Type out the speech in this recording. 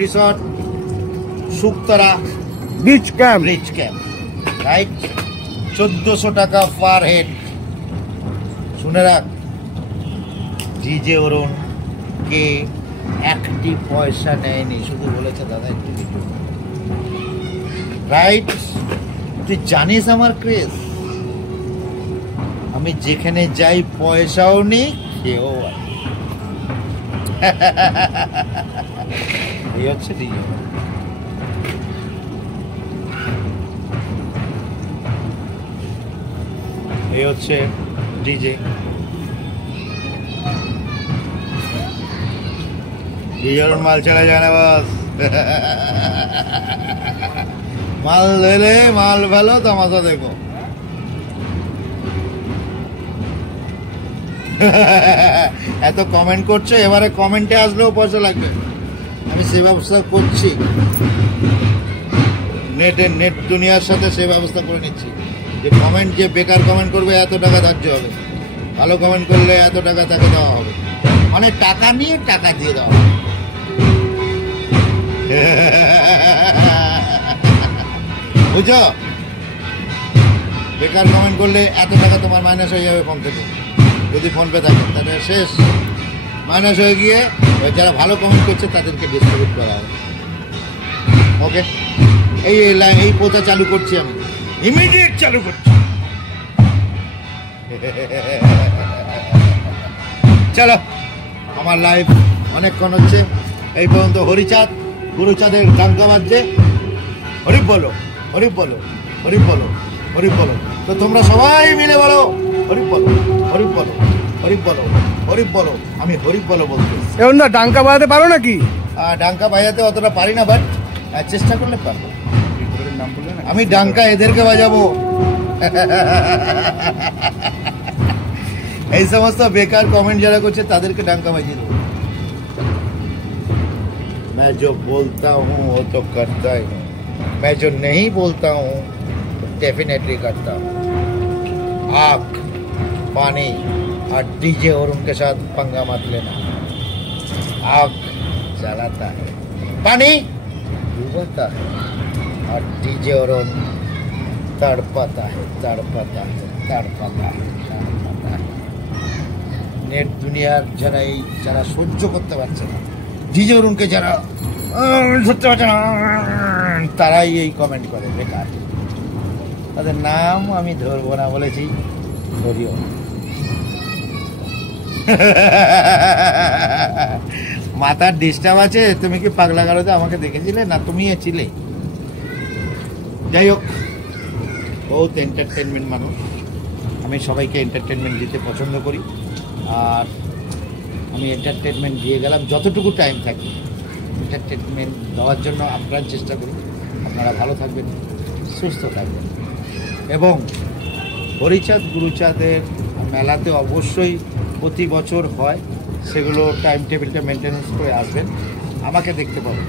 Resort Shuktara beach camp right 1400 টাকা per head. শুনে রাখ, ডিজে অরুণ কে একটি পয়সা নেয়নি, শুধু বলেছে দাদা একটু ভিডিও। রাইট, তুই জানিস আমার ক্রেজ, আমি যেখানে যাই পয়সাও নেই, খেয়েও এই হচ্ছে ডিজে। এই হচ্ছে ডিজে। ডিজের মাল ছাড়া যায় না বাস। মাল দিলে মাল ভালো, তামাশা দেখো। এত কমেন্ট করছো, এবারে কমেন্টে আসলেও পয়সা লাগবে, আমি সে ব্যবস্থা করছি। নেট দুনিয়ার সাথে সে ব্যবস্থা করে নিচ্ছি যে কমেন্ট, যে বেকার কমেন্ট করবে এত টাকা ধার্য হবে, ভালো কমেন্ট করলে এত টাকা তাকে দেওয়া হবে, মানে টাকা নিয়ে টাকা দিয়ে দেওয়া হবে। বুঝো, বেকার কমেন্ট করলে এত টাকা তোমার মাইনাস হয়ে যাবে ফোন থেকে, যদি ফোনপে থাকে তাহলে শেষ, মাইনাস হয়ে গিয়ে যারা ভালো কমেন্ট করছে তাদেরকে ডিস্ট্রিবিউট করা হবে। ওকে, এই প্রথা চালু করছি আমি, ইমিডিয়েট চালু করছি। চলো, আমার লাইভ অনেকক্ষণ হচ্ছে, এই পর্যন্ত। হরিচাঁদ গুরুচাঁদের ডাঙ্কা বাজছে, হরি বলো, হরি বলো, হরি বলো, হরি বলো। তো তোমরা সবাই মিলে বলো হরি বলো, হরি বলো, হরি বলো, হরি বলো। আমি হরি বলো বলতে। এখন না ডাঙ্কা বাজাতে পারো নাকি? ডাঙ্কা বাজাতে অতটা পারি না, বাট চেষ্টা করলে পারবো। আমি ডাঙ্কা এদেরকে বাজাবো, এই সমস্ত বেকার কমেন্ট যারা করছে তাদেরকে ডাঙ্কা বাজিয়ে দেবো। मैं जो बोलता हूँ वो तो करता ही हूँ, मैं जो नहीं बोलता हूँ तो डेफिनेटली करता हूँ। आग, पानी और डीजे और उनके साथ पंगा मत लेना। आग जलाता है, पानी डूबाता है, और डीजे और उन तड़पाता है, तड़पाता है, तड़पाता है, तड़पाता है। नेट दुनियार যারা সহ্য করতে পারছে না, ডিজে অরুণকে যারা ধরতে পারছে না, তারাই এই কমেন্ট করে বেকার। তাদের নাম আমি ধরবো না বলেছি, ধরিও। মাথার ডিস্টার্ব আছে, তুমি কি পাগলা গারদে আমাকে দেখেছিলে না? তুমি ছিলে। যাই হোক, বহুত এন্টারটেনমেন্ট মানুষ, আমি সবাইকে এন্টারটেনমেন্ট দিতে পছন্দ করি, আর আমি এন্টারটেনমেন্ট দিয়ে গেলাম যতটুকু টাইম থাকে, এন্টারটেনমেন্ট দেওয়ার জন্য আপ্রাণ চেষ্টা করি। আপনারা ভালো থাকবেন, সুস্থ থাকবেন, এবং হরিচাঁদ গুরুচাঁদের মেলাতে অবশ্যই প্রতি বছর হয়, সেগুলো টাইম টেবিলটা মেনটেন্যান্স করে আসবেন, আমাকে দেখতে পাবেন।